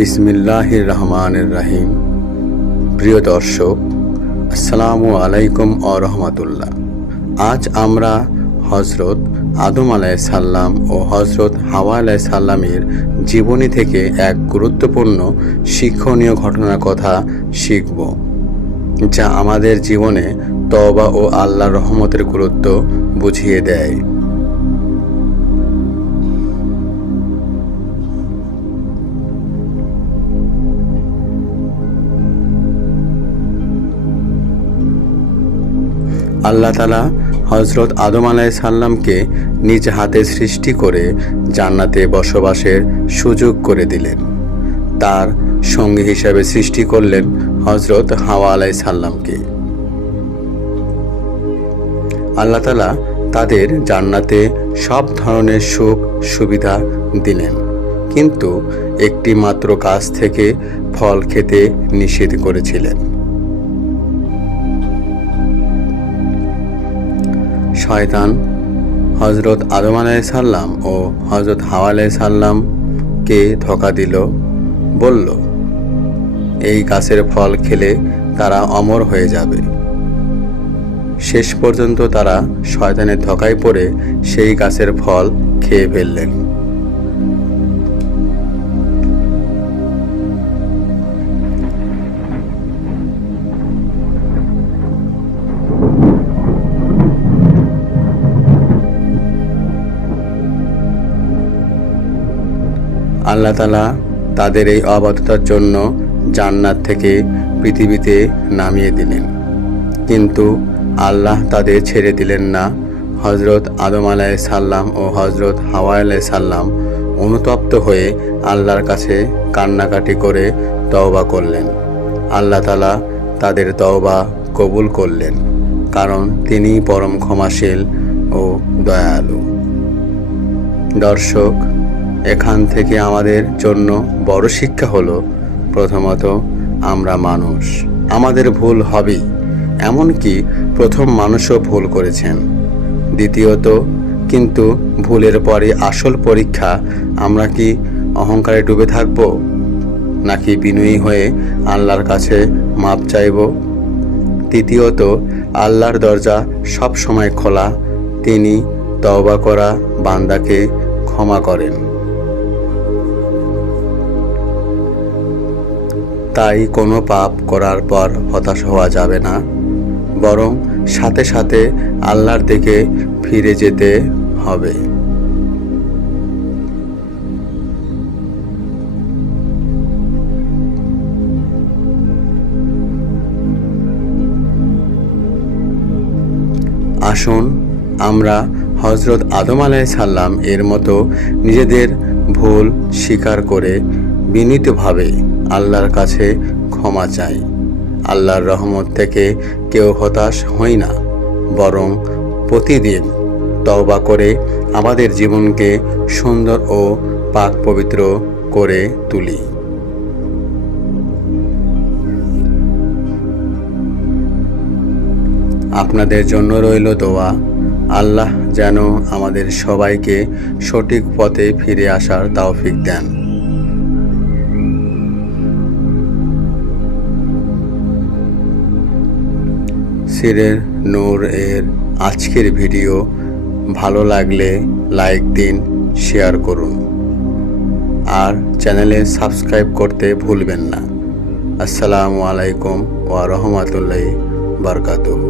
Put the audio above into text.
বিসমিল্লাহির রহমানির রহিম। প্রিয় দর্শক, আসসালামু আলাইকুম ওয়া রাহমাতুল্লাহ। আজ আমরা হযরত আদম আলাইহিস সালাম ও হযরত হাওয়া আলাইহিস সালামের জীবনী থেকে এক গুরুত্বপূর্ণ শিক্ষণীয় ঘটনার কথা শিখব, যা আমাদের জীবনে তওবা ও আল্লাহর রহমতের গুরুত্ব বুঝিয়ে দেয়। আল্লাহ তাআলা হযরত আদম আলাইহিস সালামকে নিজ হাতে সৃষ্টি করে জান্নাতে বসবাসের সুযোগ করে দিলেন। তার সঙ্গী হিসাবে সৃষ্টি করলেন হযরত হাওয়া আলাইহিস সালামকে। আল্লাহ তাআলা তাদের জান্নাতে সব ধরনের সুখ সুবিধা দিলেন, কিন্তু একটি মাত্র গাছ থেকে ফল খেতে নিষেধ করেছিলেন। শয়তান হযরত আদম আলাইহিস সালাম ও হযরত হাওয়া আলাইহিস সালামকে ধোঁকা দিল, বলল, এই গাছের ফল খেলে তারা অমর হয়ে যাবে। শেষ পর্যন্ত তারা শয়তানের ধোঁকায় পড়ে সেই গাছের ফল খেয়ে ফেললেন। আল্লাহ তাআলা তাদের এই অবাধ্যতার জন্য জান্নাত থেকে পৃথিবীতে নামিয়ে দিলেন, কিন্তু আল্লাহ তাদের ছেড়ে দিলেন না। হযরত আদম আলাইহিস সালাম ও হযরত হাওয়া আলাইহিস সালাম অনুতপ্ত হয়ে আল্লাহর কাছে কান্নাকাটি করে তওবা করলেন। আল্লাহ তাআলা তাদের তওবা কবুল করলেন, কারণ তিনি পরম ক্ষমাশীল ও দয়ালু। দর্শক, এখান থেকে আমাদের জন্য বড় শিক্ষা হলো, প্রথমত আমরা মানুষ, আমাদের ভুল হবেই, এমনকি প্রথম মানুষও ভুল করেছেন। দ্বিতীয়ত, কিন্তু ভুলের পরে আসল পরীক্ষা, আমরা কি অহংকারে ডুবে থাকব, নাকি বিনয়ী হয়ে আল্লাহর কাছে মাপ চাইব। তৃতীয়ত, আল্লাহর দরজা সব সময় খোলা, তিনি তওবা করা বান্দাকে ক্ষমা করেন। তাই কোনো পাপ করার পর হতাশ হওয়া যাবে না, বরং সাথে সাথে আল্লাহর দিকে ফিরে যেতে হবে। আসুন আমরা হযরত আদম আলাইহিস সালাম এর মতো নিজেদের ভুল স্বীকার করে বিনীতভাবে আল্লাহর কাছে ক্ষমা চাই। আল্লাহর রহমত থেকে কেউ হতাশ হই না, বরং প্রতিদিন তওবা করে আমাদের জীবনকে সুন্দর ও পাক পবিত্র করে তুলি। আপনাদের জন্য রইল দোয়া, আল্লাহ যেন আমাদের সবাইকে সঠিক পথে ফিরে আসার তৌফিক দেন। সিরের নূর এর আজকের ভিডিও ভালো লাগলে লাইক দিন, শেয়ার করুন, আর চ্যানেলে সাবস্ক্রাইব করতে ভুলবেন না। আসসালামু আলাইকুম ওয়া রাহমাতুল্লাহি ওয়া বারাকাতুহু।